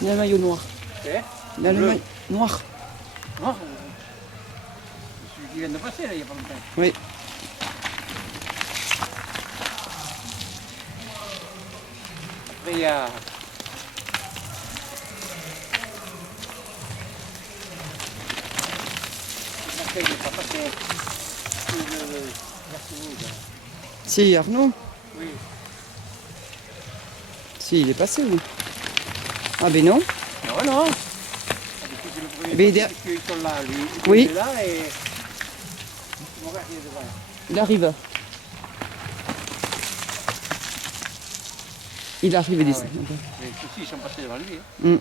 Il a le maillot noir. Il a le maillot noir. Non, celui qui vient de passer là, il n'y a pas longtemps. Oui. Après, il y a... Après, il n'est pas passé. Si, Arnaud. Oui. Si, il est passé, lui. Ah, ben non. Non, non. Mais Ils sont là, lui. Oui. Il est là et... Regarde, il est devant. Il arrive. Il arrive, il descend. Ouais. Mais ceux-ci, ils sont passés devant lui. Mm.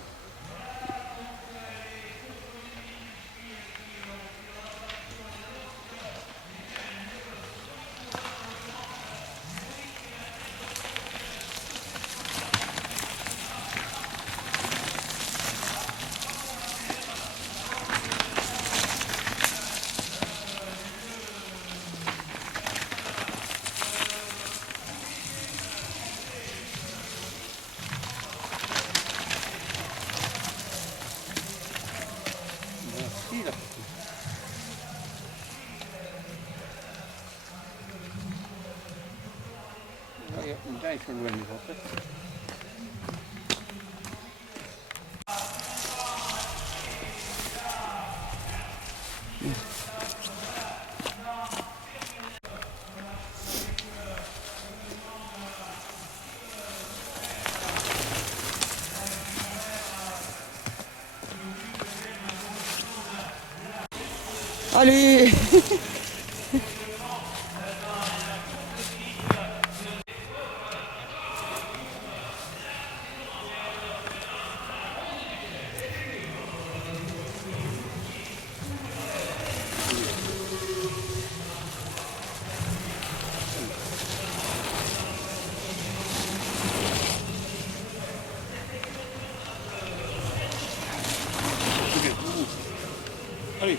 Merci, là. Là, ils sont loin les autres. Allez. Allez.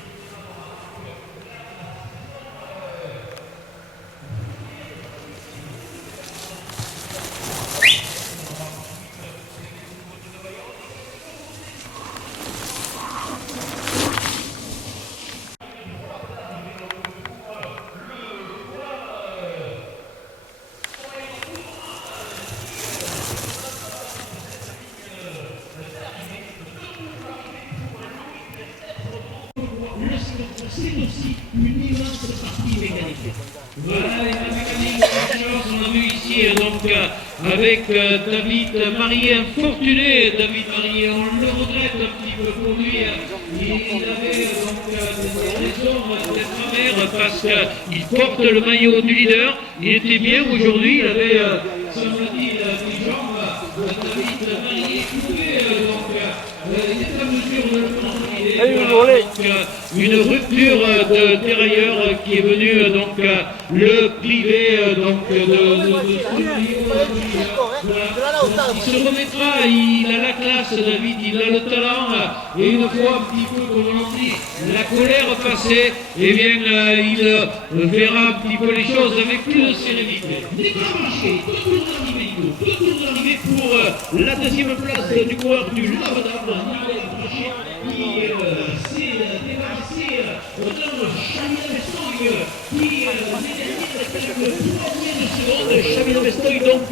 C'est aussi une immense partie mécanique. Voilà les mécaniques on a vu ici donc avec David Marié infortuné. David Marié, on le regrette un petit peu pour lui. Il avait donc des raisons d'être amer parce qu'il porte le maillot du leader. Il était bien aujourd'hui, il avait, semble-t-il, des jambes. David Marié pouvait il est à mesure de le une rupture de dérailleur qui est venue donc le cliver donc il se remettra, il a la classe David, il a le talent et une fois un petit peu comme on dit la colère passée, eh bien il verra un petit peu les choses avec plus de sérénité. Nicolas Marché, deux tours d'arrivée pour la deuxième place du coureur du Lavadam, qui s'est débarrassé d'un Chamil Vestoy qui Chamil Vestoy donc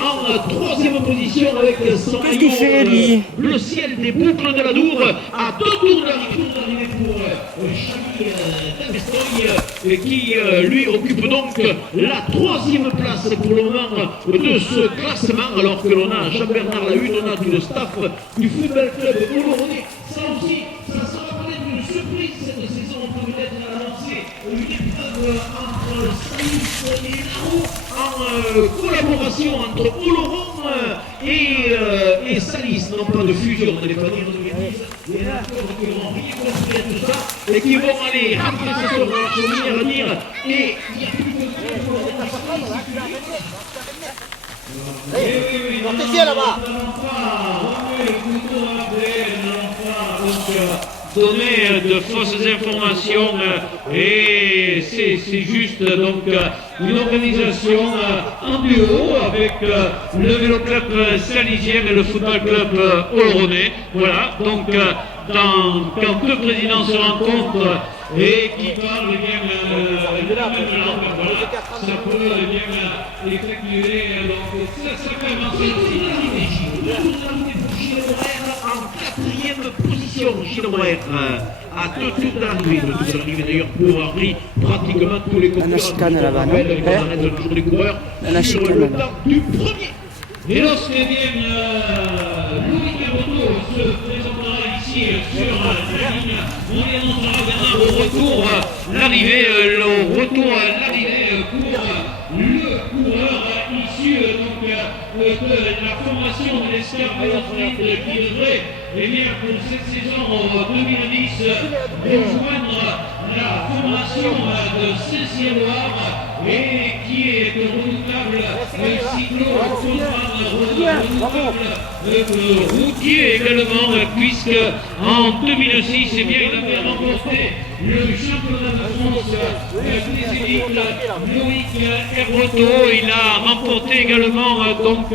en troisième position avec son maillot le ciel des boucles de la Dour à deux tours d'arrivée pour Chamil Vestoy qui lui occupe donc la troisième place pour le moment de ce classement alors que l'on a Jean-Bernard Lahut, on a tout le staff du football club Oloronais. Ça aussi, ça sera peut-être une surprise cette saison, on peut peut-être annoncer une épreuve entre Salis et Larou en collaboration entre Oloron et Salis, non pas de fusion, on n'allait pas dire de bêtises, et là, qui vont rien construire tout ça, et qui vont aller rentrer ce soir dans la première à dire, et il y a plus de temps pour donner de fausses informations et c'est juste donc une organisation en duo avec le Vélo Club Saint-Lizien et le Football Club Oloronais. Voilà, donc quand deux présidents se rencontrent et qui parlent bien la même langue, voilà, ça peut bien effectuer donc ça peut avancer en quatrième position, Gilles à deux tours d'arrivée. Le tour d'arrivée d'ailleurs pour avoir pris pratiquement tous les coureurs. La chicane là-bas, non? Toujours les coureurs La sur chicane le là-bas. temps du premier. Et lorsque bien Louis Caboto se présentera ici sur la ligne, on les annoncera Bernard au retour l'arrivée pour le coureur issu donc de la formation de l'Escarpe qui devrait pour cette saison 2010 rejoindre la formation de Saint-Cyr-Loire et qui est redoutable routier également, puisque en 2006, eh bien, il avait remporté le championnat de France des élites. Loïc Herbretot, il a remporté également donc